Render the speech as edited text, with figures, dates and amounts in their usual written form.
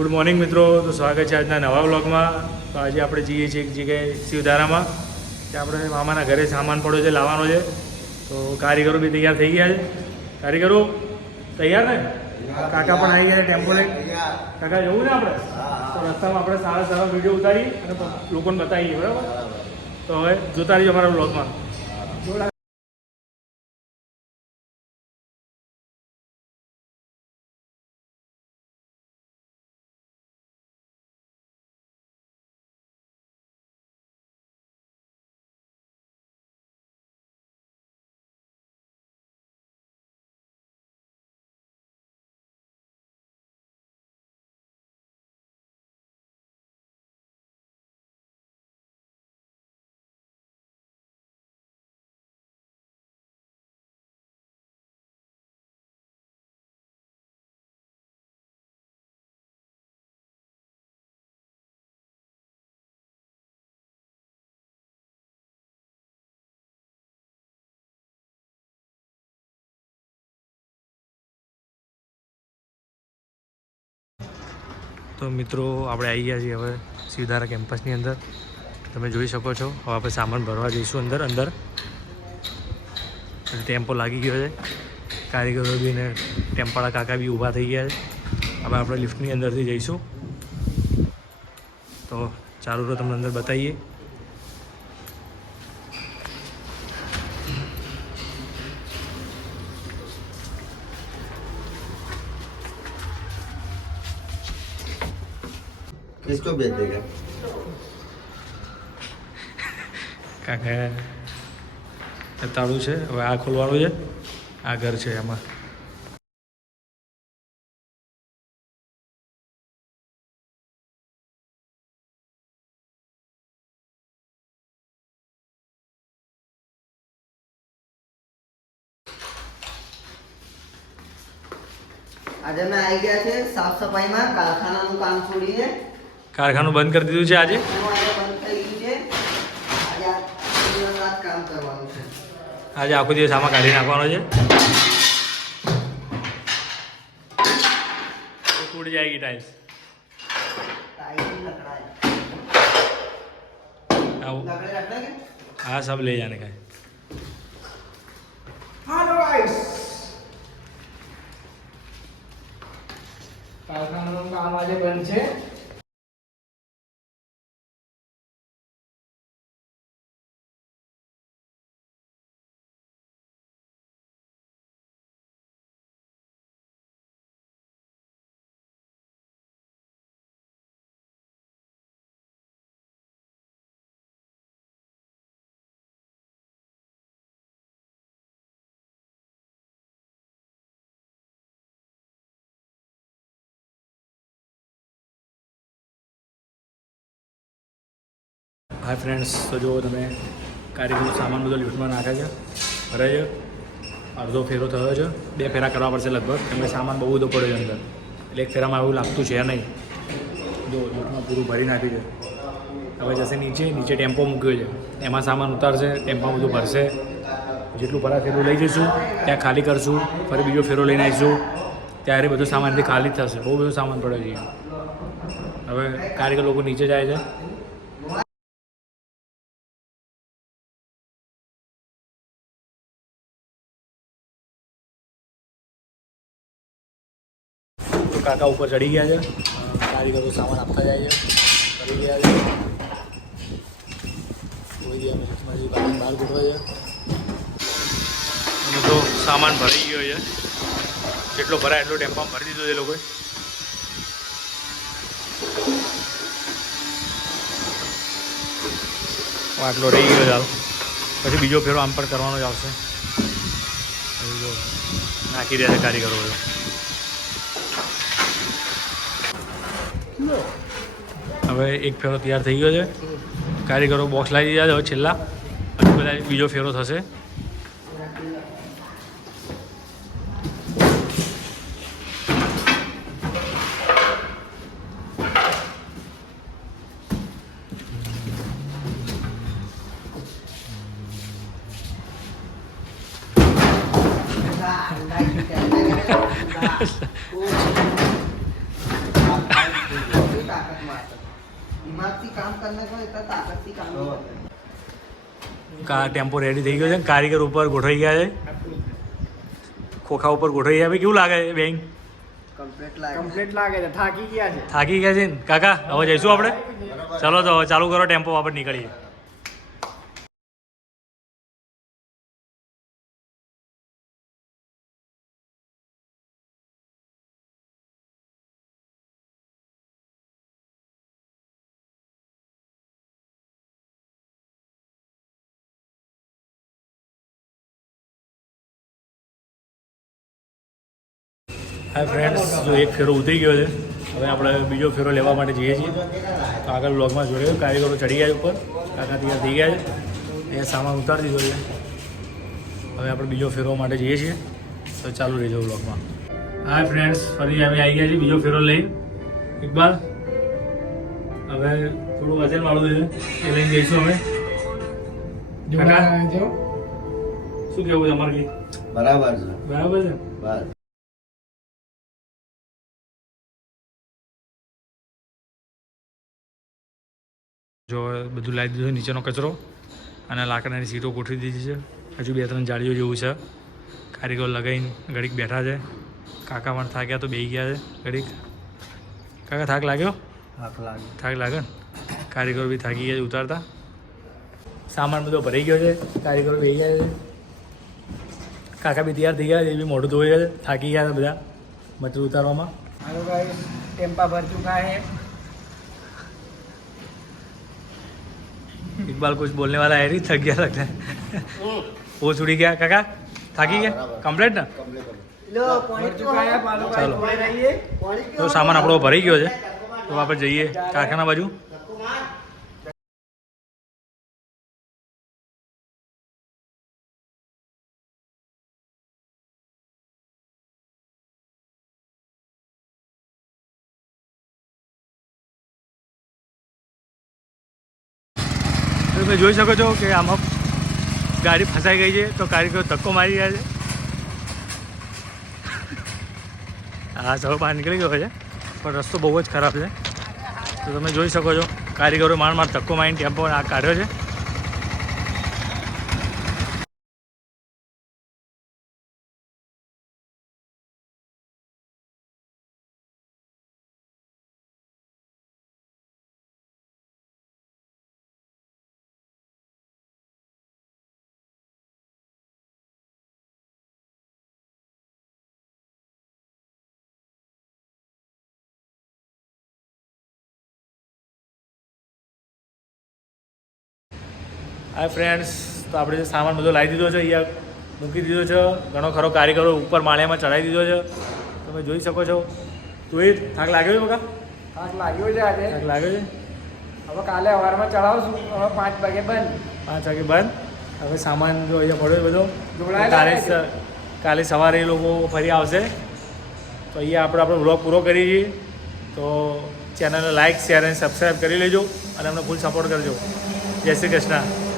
Good morning મિત્રો. તો સ્વાગત છે આજના નવા વ્લોગમાં. તો આજે આપણે જઈએ છીએ એક જગ્યાએ શિવધારામાં, ત્યાં આપણે મામાના ઘરે સામાન પડ્યો છે, લાવવાનો છે. તો કારીગરો બી તૈયાર થઈ ગયા છે. કારીગરો તૈયાર ને? કાકા પણ આવી ગયા ટેમ્પો લઈ. કાકા જવું ને આપણે? તો રસ્તામાં આપણે સારા સારા વિડીયો ઉતારી અને લોકોને બતાવીએ, બરાબર? તો હવે જોતા રહીજો અમારા વ્લોગમાં. તો મિત્રો આપણે આવી ગયા છીએ હવે શિવધારા કેમ્પસની અંદર. તમે જોઈ શકો છો. હવે આપણે સામાન ભરવા જઈશું અંદર. ટેમ્પો લાગી ગયો છે. કારીગરો બી ને ટેમ્પાળા કાકા બી ઊભા થઈ ગયા છે. હવે આપણે લિફ્ટની અંદરથી જઈશું. તો ચાલુ તો તમને અંદર બતાવીએ. किसको भेज देगा? કાકા તાળું છે. હવે આ ખોલવાનું છે. આ ઘર છે એમાં. આજે અમે આવી ગયા છે સાફ સફાઈમાં. કારખાનાનું કામ છોડીને કારખાનું બંધ કરી દીધું છે આજે. આજે બંધ થઈ ગયું છે. આજે દિવસ રાત કામ કરવાનું છે. આજે આખો દિવસ આમાં કાઢી નાખવાનો છે. તો તૂટ જાયગી ટાઇલ્સ. टाइल लकड़ा આવું लकड़े रखना है હા સબ લઈ જાને કાંઈ. हेलो गाइस, કારખાનાનું કામ આજે બંધ છે. હાય ફ્રેન્ડ્સ, તો જુઓ તમે કારીગરનો સામાન બધો લિફ્ટમાં નાખે છે, ભરે છે. અડધો ફેરો થયો છે. 2 ફેરા કરવા પડશે લગભગ, કેમ કે સામાન બહુ બધો પડ્યો છે અંદર. એટલે એક ફેરામાં એવું લાગતું છે નહીં. જો લિફ્ટમાં પૂરું ભરી નાખ્યું છે. હવે જશે નીચે ટેમ્પો મૂક્યો છે. એમાં સામાન ઉતારશે, ટેમ્પોમાં બધું ભરશે. જેટલું ભરાય એટલું લઈ જઈશું, ત્યાં ખાલી કરશું, ફરી બીજો ફેરો લઈને આવીશું. ત્યારે બધું સામાનથી ખાલી જ થશે. બહુ બધો સામાન પડ્યો છે. હવે કારીગર લોકો નીચે જાય છે. કાકા ઉપર ચડી ગયા છે. કારીગરો સામાન આપતા જાય છે. ચડી ગયા છે. કોઈ લિફ્ટમાંથી બહાર ગોઠવે છે. બધો સામાન ભરાઈ ગયો છે. જેટલો ભરાય એટલો ટેમ્પામાં ભરી દીધો એ લોકોએ. આટલો રહી ગયો ચાલ. પછી બીજો ફેરો આમ પર કરવાનો જ આવશે. નાખી રહ્યા છે કારીગરો. હવે એક ફેરો તૈયાર થઈ ગયો છે. કારીગરો બોક્સ લાવી દીધા છે. હવે છેલ્લા હજુ બધા બીજો ફેરો થશે. ताकत मारता दिमागથી કામ કરને કોઈ એટલા તાકાતથી કામ નહીં કરતા. ટેમ્પો રેડી થઈ ગયો છે કારીગર ઉપર ગોઠવાઈ ગયા છે ખોખા ઉપર ગોઠવાઈ ગયા ભાઈ કેવું લાગે છે બેંક કમ્પ્લીટ લાગે. કમ્પ્લીટ લાગે છે થાકી ગયા છે થાકી ગયા છે ને કાકા હવે જઈશું આપણે ચલો તો હવે ચાલુ કરો ટેમ્પો વાપર નીકળીએ હા ફ્રેન્ડ્સ જો એક ફેરો ઉતરી ગયો છે હવે આપણે બીજો ફેરો લેવા માટે જઈએ છીએ તો આગળ બ્લોગમાં જોડે કારીગરો ચડી ગયા છે ઉપર કાકા તૈયાર થઈ ગયા છે એ સામાન ઉતારી દીધો છે હવે આપણે બીજો ફેરો માટે જઈએ છીએ તો ચાલુ રહેજો બ્લોગમાં હા ફ્રેન્ડ્સ ફરી અમે આવી ગયા છીએ બીજો ફેરો લઈ ઇકબાલ હવે થોડું વજન વાળું છે એ લઈને જઈશું અમે કાકા જો શું કહેવું છે અમારે બરાબર છે. બરાબર છે બસ. જો બધું લાવી દીધું નીચેનો કચરો અને લાકડાની સીટો ગોઠવી દીધી છે હજુ 2-3 જાળીઓ જેવું છે કારીગર લગાવીને ઘડીક બેઠા છે કાકા પણ થાક્યા તો બેસી ગયા છે ઘડીક કાકા થાક લાગ્યો થાક લાગે ને કારીગરો બી થાકી ગયા છે ઉતારતા સામાન બધો ભરાઈ ગયો છે કારીગરો બેસી ગયા છે કાકા બી તૈયાર થઈ ગયા છે એ બી મોઢું ધોઈ ગયા છે થાકી ગયા છે બધા મચરું ઉતારવામાં हेलो गाइस टेम्पा भर चुका है इकबाल कुछ बोलने वाला है नहीं थक गया लगता है वो छुड़ी गया काका थाकी गया कम्प्लीट ना લો भर પાણી चुका है बालू का चलो। धोए रहिए પાણી तो सामान આપણો ભરાઈ ગયો છે તો આપણે જઈએ કારખાના બાજુ તો તમે જોઈ શકો છો કે આમાં ગાડી ફસાઈ ગઈ છે તો કારીગરો ધક્કો મારી રહ્યા છે હા સૌ બહાર નીકળી ગયો છે પણ રસ્તો બહુ જ ખરાબ છે તો તમે જોઈ શકો છો કારીગરો માંડ ધક્કો મારીને ટેમ્પો આ કાઢ્યો છે હા ફ્રેન્ડ્સ તો આપણે જે સામાન બધો લાવી દીધો છે અહીંયા મૂકી દીધો છે ઘણો ખરો કારીગરો ઉપર માળિયામાં ચડાવી દીધો છે તમે જોઈ શકો છો તો એ થાક લાગ્યો છે બકા થાક લાગ્યો છે આજે થાક લાગ્યો છે હવે કાલે સવારમાં ચડાવશું હવે 5 વાગે બંધ 5 વાગે બંધ હવે સામાન જો અહીંયા પડ્યો બધો જોડાયેલા કાલે છે. કાલે સવારે એ લોકો ફરી આવશે તો અહીંયા આપણે આપણો વ્લોગ પૂરો કરીએ છીએ તો ચેનલને લાઇક શેર અને સબસ્ક્રાઈબ કરી લેજો અને અમને ફૂલ સપોર્ટ કરજો જય શ્રી કૃષ્ણ